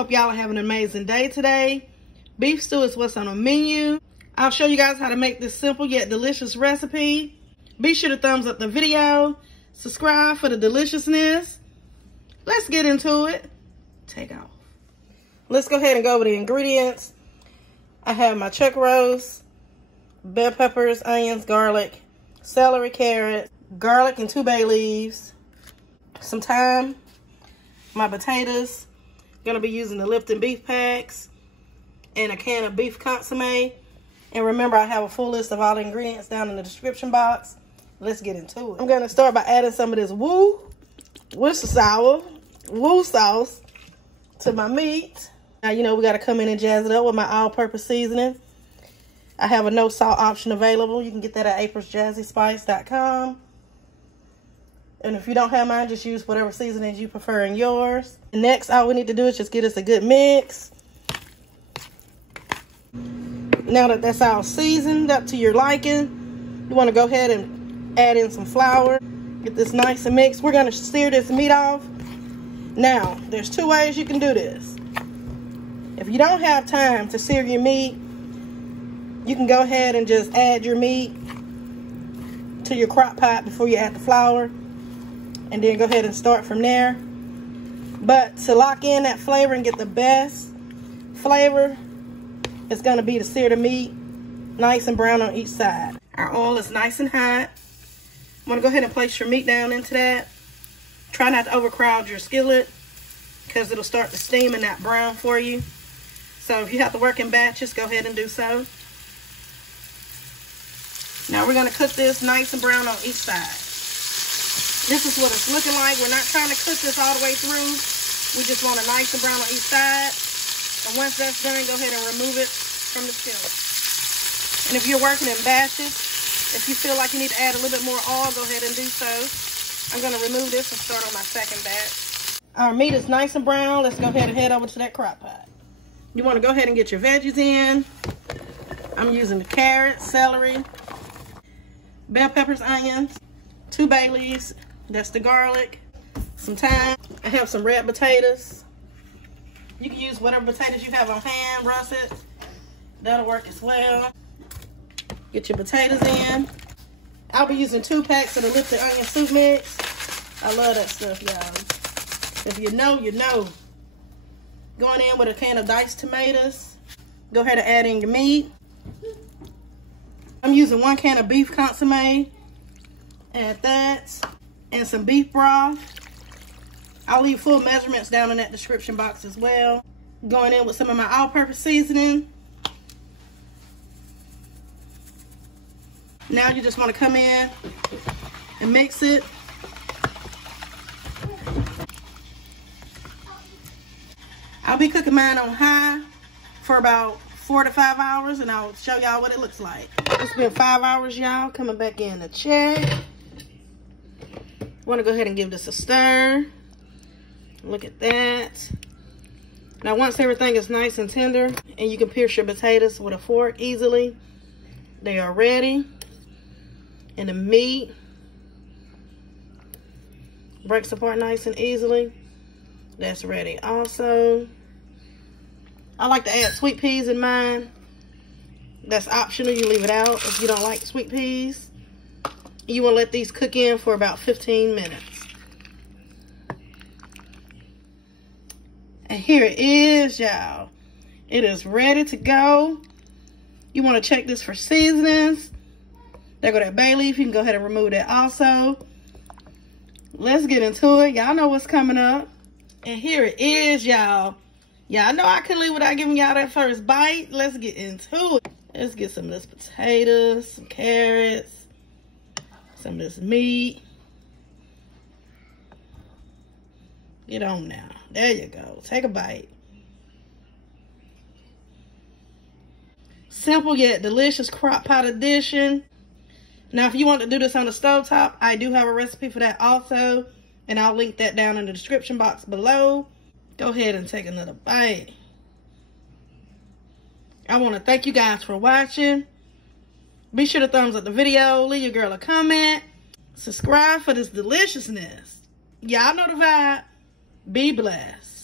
Hope y'all are having an amazing day today. Beef stew is what's on the menu. I'll show you guys how to make this simple yet delicious recipe. Be sure to thumbs up the video. Subscribe for the deliciousness. Let's get into it. Take off. Let's go ahead and go over the ingredients. I have my chuck roast, bell peppers, onions, garlic, celery, carrot, garlic and 2 bay leaves, some thyme, my potatoes. Gonna be using the Lipton beef packs and a can of beef consommé. And remember, I have a full list of all the ingredients down in the description box. Let's get into it. I'm gonna start by adding some of this Worcestershire sauce to my meat. Now, you know, we gotta come in and jazz it up with my all-purpose seasoning. I have a no salt option available. You can get that at aprilsjazzyspice.com. And if you don't have mine, just use whatever seasonings you prefer in yours. And next, all we need to do is just get us a good mix. Now that that's all seasoned up to your liking, you want to go ahead and add in some flour. Get this nice and mixed. We're going to sear this meat off. Now, there's 2 ways you can do this. If you don't have time to sear your meat, you can go ahead and just add your meat to your crock pot before you add the flour, and then go ahead and start from there. But to lock in that flavor and get the best flavor, it's going to be to sear the meat nice and brown on each side. Our oil is nice and hot. I'm going to go ahead and place your meat down into that. Try not to overcrowd your skillet because it'll start to steam and not brown for you. So if you have to work in batches, go ahead and do so. Now we're going to cook this nice and brown on each side. This is what it's looking like. We're not trying to cook this all the way through. We just want it nice and brown on each side. And once that's done, go ahead and remove it from the skillet. And if you're working in batches, if you feel like you need to add a little bit more oil, go ahead and do so. I'm going to remove this and start on my second batch. Our meat is nice and brown. Let's go ahead and head over to that crock pot. You want to go ahead and get your veggies in. I'm using the carrot, celery, bell peppers, onions, 2 bay leaves, that's the garlic, some thyme. I have some red potatoes. You can use whatever potatoes you have on hand, russet. That'll work as well. Get your potatoes in. I'll be using 2 packs of the Lipton onion soup mix. I love that stuff, y'all. If you know, you know. Going in with a can of diced tomatoes. Go ahead and add in your meat. I'm using 1 can of beef consommé. Add that. And some beef broth. I'll leave full measurements down in that description box as well. Going in with some of my all-purpose seasoning. Now you just want to come in and mix it. I'll be cooking mine on high for about 4 to 5 hours, and I'll show y'all what it looks like. It's been 5 hours, y'all. Coming back in to check. Want to go ahead and give this a stir. Look at that. Now, once everything is nice and tender, and you can pierce your potatoes with a fork easily, they are ready. And the meat breaks apart nice and easily. That's ready also. I like to add sweet peas in mine. That's optional. You leave it out if you don't like sweet peas. You want to let these cook in for about 15 minutes. And here it is, y'all. It is ready to go. You want to check this for seasonings. There go that bay leaf. You can go ahead and remove that also. Let's get into it. Y'all know what's coming up. And here it is, y'all. Y'all know I couldn't leave without giving y'all that first bite. Let's get into it. Let's get some of this potatoes, some carrots, some of this meat. Get on now. There you go. Take a bite. Simple yet delicious crock pot edition. Now, if you want to do this on the stovetop, I do have a recipe for that also. And I'll link that down in the description box below. Go ahead and take another bite. I want to thank you guys for watching. Be sure to thumbs up the video. Leave your girl a comment. Subscribe for this deliciousness. Y'all know the vibe. Be blessed.